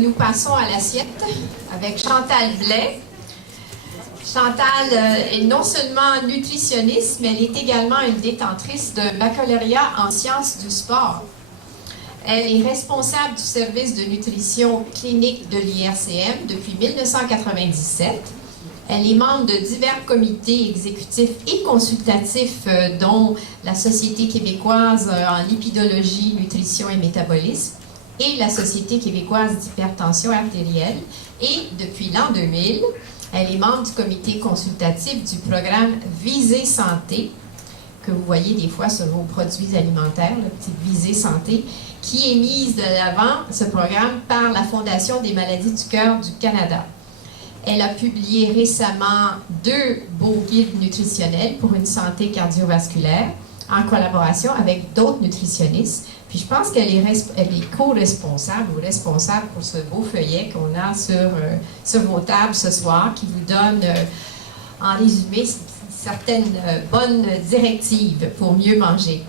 Nous passons à l'assiette avec Chantal Blais. Chantal est non seulement nutritionniste, mais elle est également une détentrice d'un baccalauréat en sciences du sport. Elle est responsable du service de nutrition clinique de l'IRCM depuis 1997. Elle est membre de divers comités exécutifs et consultatifs, dont la Société québécoise en lipidologie, nutrition et métabolisme et la Société québécoise d'hypertension artérielle. Et depuis l'an 2000, elle est membre du comité consultatif du programme Visée Santé, que vous voyez des fois sur vos produits alimentaires, le petit Visée Santé, qui est mise de l'avant, ce programme, par la Fondation des maladies du cœur du Canada. Elle a publié récemment 2 beaux guides nutritionnels pour une santé cardiovasculaire en collaboration avec d'autres nutritionnistes. Puis je pense qu'elle est co-responsable ou responsable pour ce beau feuillet qu'on a sur vos tables ce soir, qui vous donne, en résumé, certaines bonnes directives pour mieux manger.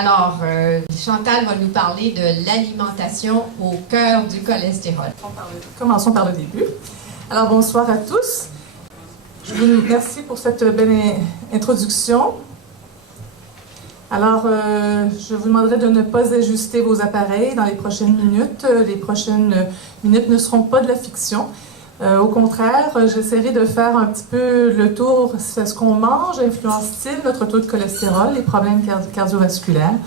Alors, Chantal va nous parler de l'alimentation au cœur du cholestérol. Commençons par le début. Alors, bonsoir à tous. Je vous remercie pour cette belle introduction. Alors, je vous demanderai de ne pas ajuster vos appareils dans les prochaines minutes. Les prochaines minutes ne seront pas de la fiction. Au contraire, j'essaierai de faire un petit peu le tour. Ce qu'on mange influence-t-il notre taux de cholestérol, les problèmes cardiovasculaires?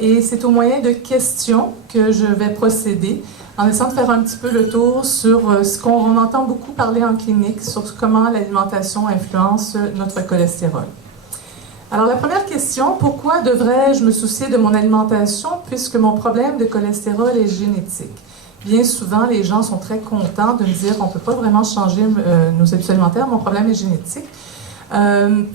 Et c'est au moyen de questions que je vais procéder, en essayant de faire un petit peu le tour sur ce qu'on entend beaucoup parler en clinique, sur comment l'alimentation influence notre cholestérol. Alors, la première question, pourquoi devrais-je me soucier de mon alimentation puisque mon problème de cholestérol est génétique? Bien souvent, les gens sont très contents de me dire qu'on ne peut pas vraiment changer nos habitudes alimentaires, mon problème est génétique.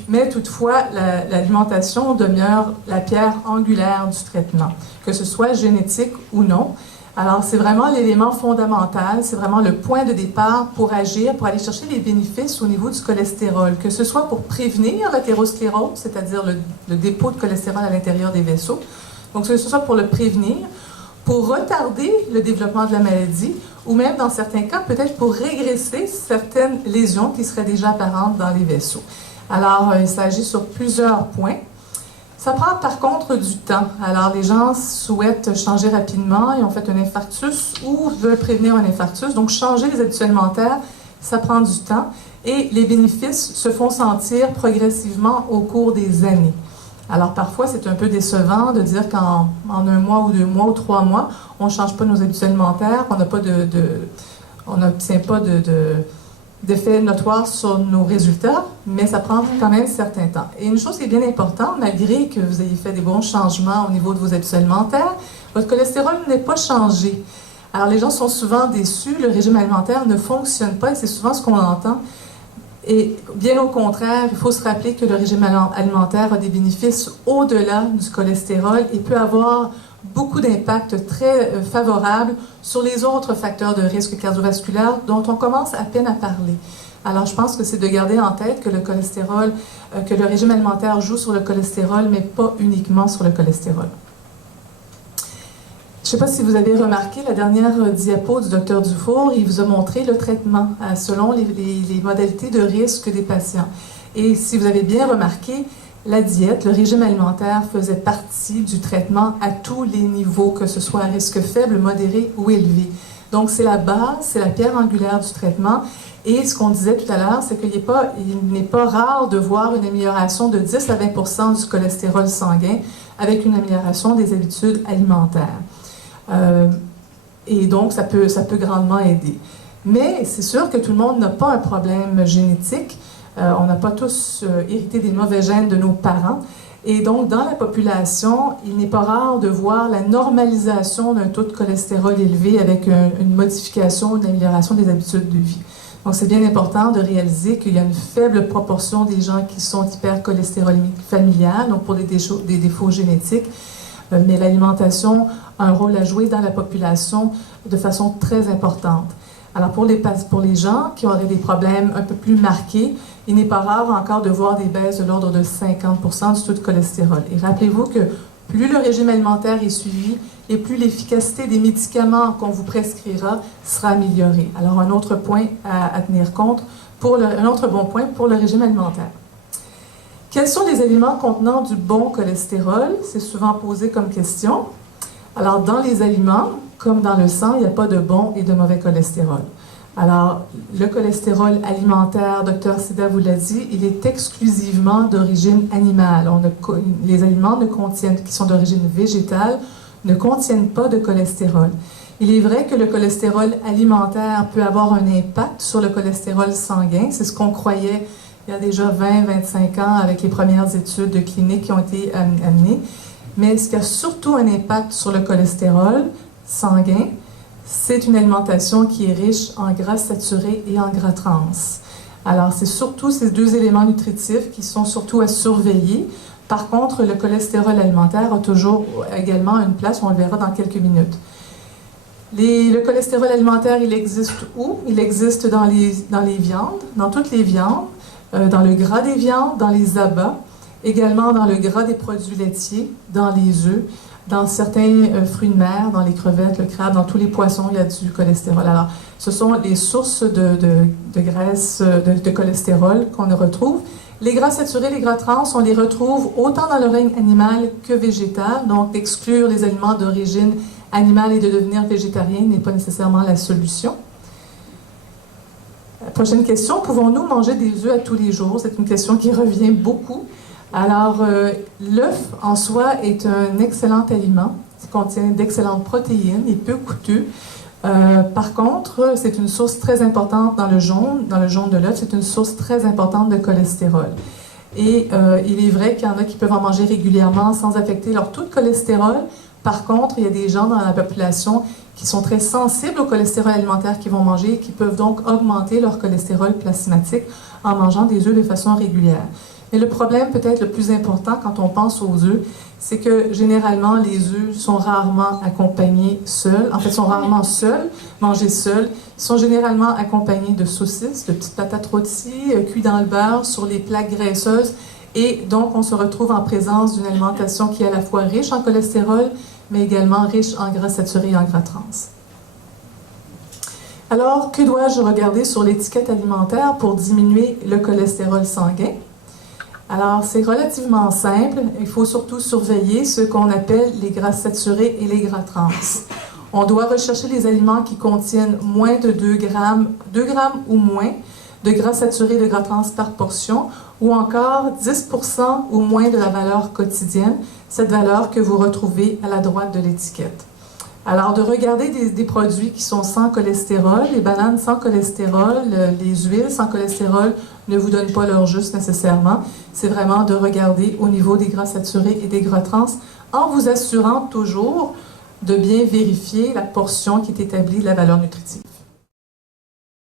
Mais toutefois, l'alimentation demeure la pierre angulaire du traitement, que ce soit génétique ou non. Alors, c'est vraiment l'élément fondamental, c'est vraiment le point de départ pour agir, pour aller chercher les bénéfices au niveau du cholestérol, que ce soit pour prévenir l'athérosclérose, c'est-à-dire le dépôt de cholestérol à l'intérieur des vaisseaux, donc que ce soit pour le prévenir, pour retarder le développement de la maladie, ou même dans certains cas, peut-être pour régresser certaines lésions qui seraient déjà apparentes dans les vaisseaux. Alors, il s'agit sur plusieurs points. Ça prend par contre du temps. Alors, les gens souhaitent changer rapidement, ils ont fait un infarctus ou veulent prévenir un infarctus. Donc, changer les habitudes alimentaires, ça prend du temps et les bénéfices se font sentir progressivement au cours des années. Alors, parfois, c'est un peu décevant de dire qu'en 1 mois ou 2 mois ou 3 mois, on ne change pas nos habitudes alimentaires, on n'obtient pas d'effet notoire sur nos résultats, mais ça prend quand même un certain temps. Et une chose qui est bien importante, malgré que vous ayez fait des bons changements au niveau de vos habitudes alimentaires, votre cholestérol n'est pas changé. Alors, les gens sont souvent déçus, le régime alimentaire ne fonctionne pas, et c'est souvent ce qu'on entend. Et bien au contraire, il faut se rappeler que le régime alimentaire a des bénéfices au-delà du cholestérol et peut avoir beaucoup d'impacts très favorables sur les autres facteurs de risque cardiovasculaire dont on commence à peine à parler. Alors, je pense que c'est de garder en tête que le cholestérol, que le régime alimentaire joue sur le cholestérol, mais pas uniquement sur le cholestérol. Je ne sais pas si vous avez remarqué la dernière diapo du Dr Dufour, il vous a montré le traitement selon les modalités de risque des patients. Et si vous avez bien remarqué, la diète, le régime alimentaire faisait partie du traitement à tous les niveaux, que ce soit à risque faible, modéré ou élevé. Donc, c'est la base, c'est la pierre angulaire du traitement. Et ce qu'on disait tout à l'heure, c'est qu'il n'est pas rare de voir une amélioration de 10 à 20 % du cholestérol sanguin avec une amélioration des habitudes alimentaires. Et donc, ça peut grandement aider. Mais c'est sûr que tout le monde n'a pas un problème génétique. On n'a pas tous hérité des mauvais gènes de nos parents. Et donc, dans la population, il n'est pas rare de voir la normalisation d'un taux de cholestérol élevé avec une modification, une amélioration des habitudes de vie. Donc, c'est bien important de réaliser qu'il y a une faible proportion des gens qui sont hypercholestérolémiques familiales, donc pour des défauts génétiques. Mais l'alimentation a un rôle à jouer dans la population de façon très importante. Alors, pour les gens qui auraient des problèmes un peu plus marqués, il n'est pas rare encore de voir des baisses de l'ordre de 50 % du taux de cholestérol. Et rappelez-vous que plus le régime alimentaire est suivi et plus l'efficacité des médicaments qu'on vous prescrira sera améliorée. Alors, un autre point à tenir compte, un autre bon point pour le régime alimentaire. Quels sont les aliments contenant du bon cholestérol? C'est souvent posé comme question. Alors, dans les aliments, comme dans le sang, il n'y a pas de bon et de mauvais cholestérol. Alors, le cholestérol alimentaire, Dr Sida vous l'a dit, il est exclusivement d'origine animale. Les aliments qui sont d'origine végétale ne contiennent pas de cholestérol. Il est vrai que le cholestérol alimentaire peut avoir un impact sur le cholestérol sanguin. C'est ce qu'on croyait il y a déjà 20-25 ans avec les premières études cliniques qui ont été amenées. Mais ce qui a surtout un impact sur le cholestérol sanguin, c'est une alimentation qui est riche en gras saturés et en gras trans. Alors, c'est surtout ces deux éléments nutritifs qui sont surtout à surveiller. Par contre, le cholestérol alimentaire a toujours également une place, on le verra dans quelques minutes. Le cholestérol alimentaire, il existe où? Il existe dans les viandes, dans toutes les viandes, dans le gras des viandes, dans les abats, également dans le gras des produits laitiers, dans les œufs, dans certains fruits de mer, dans les crevettes, le crabe, dans tous les poissons, il y a du cholestérol. Alors, ce sont les sources de graisse, de cholestérol qu'on retrouve. Les gras saturés, les gras trans, on les retrouve autant dans le règne animal que végétal. Donc, d'exclure les aliments d'origine animale et de devenir végétarien n'est pas nécessairement la solution. Prochaine question, pouvons-nous manger des œufs à tous les jours? C'est une question qui revient beaucoup. Alors, l'œuf en soi est un excellent aliment qui contient d'excellentes protéines et peu coûteux. Par contre, c'est une source très importante dans le jaune de l'œuf, c'est une source très importante de cholestérol. Et il est vrai qu'il y en a qui peuvent en manger régulièrement sans affecter leur taux de cholestérol. Par contre, il y a des gens dans la population qui sont très sensibles au cholestérol alimentaire qu'ils vont manger et qui peuvent donc augmenter leur cholestérol plasmatique en mangeant des œufs de façon régulière. Mais le problème peut-être le plus important quand on pense aux œufs, c'est que généralement les œufs sont rarement accompagnés seuls. En fait, sont rarement seuls, mangés seuls. Ils sont généralement accompagnés de saucisses, de petites patates rôties, cuites dans le beurre, sur les plaques graisseuses. Et donc, on se retrouve en présence d'une alimentation qui est à la fois riche en cholestérol, mais également riche en gras saturés et en gras trans. Alors, que dois-je regarder sur l'étiquette alimentaire pour diminuer le cholestérol sanguin? Alors, c'est relativement simple. Il faut surtout surveiller ce qu'on appelle les gras saturés et les gras trans. On doit rechercher les aliments qui contiennent moins de 2 grammes ou moins de gras saturés et de gras trans par portion, ou encore 10% ou moins de la valeur quotidienne, cette valeur que vous retrouvez à la droite de l'étiquette. Alors, de regarder des produits qui sont sans cholestérol, les bananes sans cholestérol, les huiles sans cholestérol ne vous donnent pas leur juste nécessairement. C'est vraiment de regarder au niveau des gras saturés et des gras trans en vous assurant toujours de bien vérifier la portion qui est établie de la valeur nutritive.